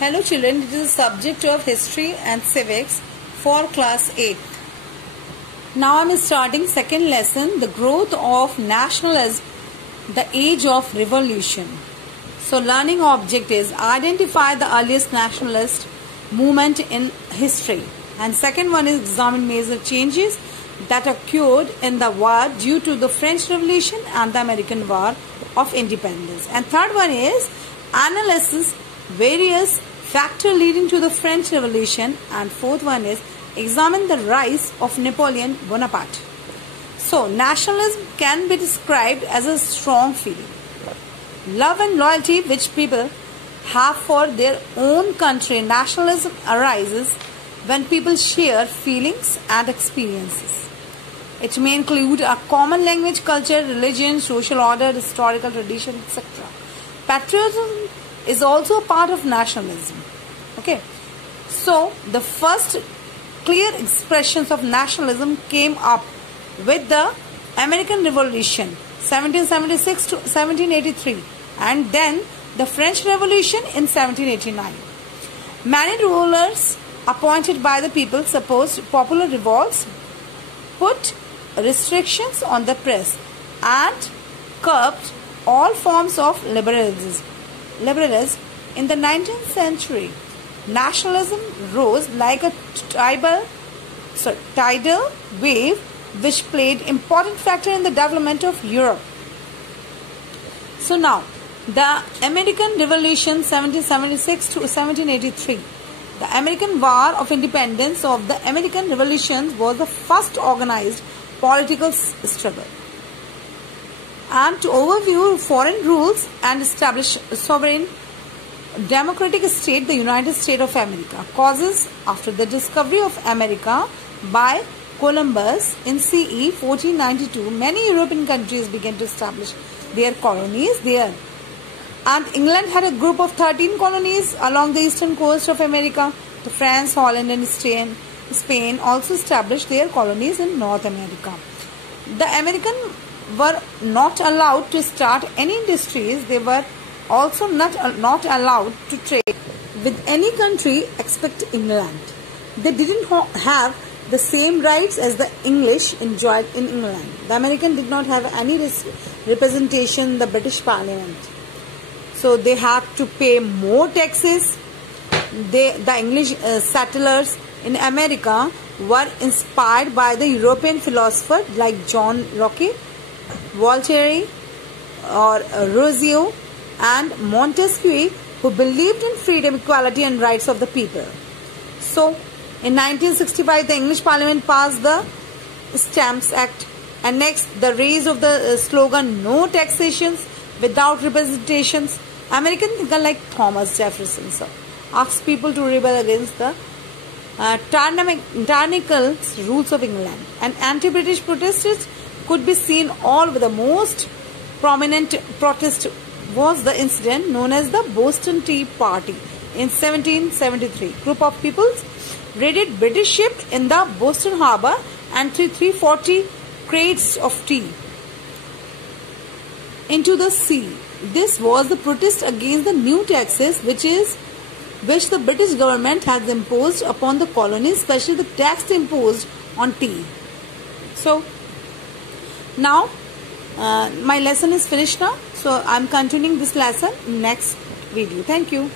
Hello children, it is a subject of history and civics for class 8. Now I am starting second lesson, the growth of nationalism, the age of revolution. So learning object is identify the earliest nationalist movement in history. And second one is examine major changes that occurred in the war due to the French Revolution and the American War of Independence. And third one is analysis various factors leading to the French Revolution. And fourth one is examine the rise of Napoleon Bonaparte. So nationalism can be described as a strong feeling, love and loyalty which people have for their own country. Nationalism arises when people share feelings and experiences. It may include a common language, culture, religion, social order, historical tradition, etc. Patriotism is also a part of nationalism. Okay, so the first clear expressions of nationalism came up with the American Revolution 1776 to 1783 and then the French Revolution in 1789. Many rulers appointed by the people supposed popular revolts, put restrictions on the press and curbed all forms of liberalism. In the 19th century, nationalism rose like a tidal wave which played important factor in the development of Europe. So now, the American Revolution 1776 to 1783. The American War of Independence of the American Revolution was the first organized political struggle and to overview foreign rules and establish a sovereign democratic state, the United States of America. Causes: after the discovery of America by Columbus in CE 1492, many European countries began to establish their colonies there. And England had a group of 13 colonies along the eastern coast of America. France, Holland and Spain also established their colonies in North America. The Americans were not allowed to start any industries. They were also not allowed to trade with any country except England. They didn't have the same rights as the English enjoyed in England. The Americans did not have any representation in the British Parliament. So they had to pay more taxes. The English settlers in America were inspired by the European philosophers like John Locke, Voltaire, or Rousseau and Montesquieu, who believed in freedom, equality and rights of the people. So in 1965, the English Parliament passed the Stamps Act, and next the rise of the slogan "No taxations without representations." American thinker like Thomas Jefferson asked people to rebel against the tyrannical rules of England, and anti-British protests could be seen all over. The most prominent protest was the incident known as the Boston Tea Party in 1773. Group of people raided British ship in the Boston Harbor and threw 340 crates of tea into the sea. This was the protest against the new taxes which the British government has imposed upon the colonies, especially the tax imposed on tea. So now my lesson is finished now. So I am continuing this lesson next video. Thank you.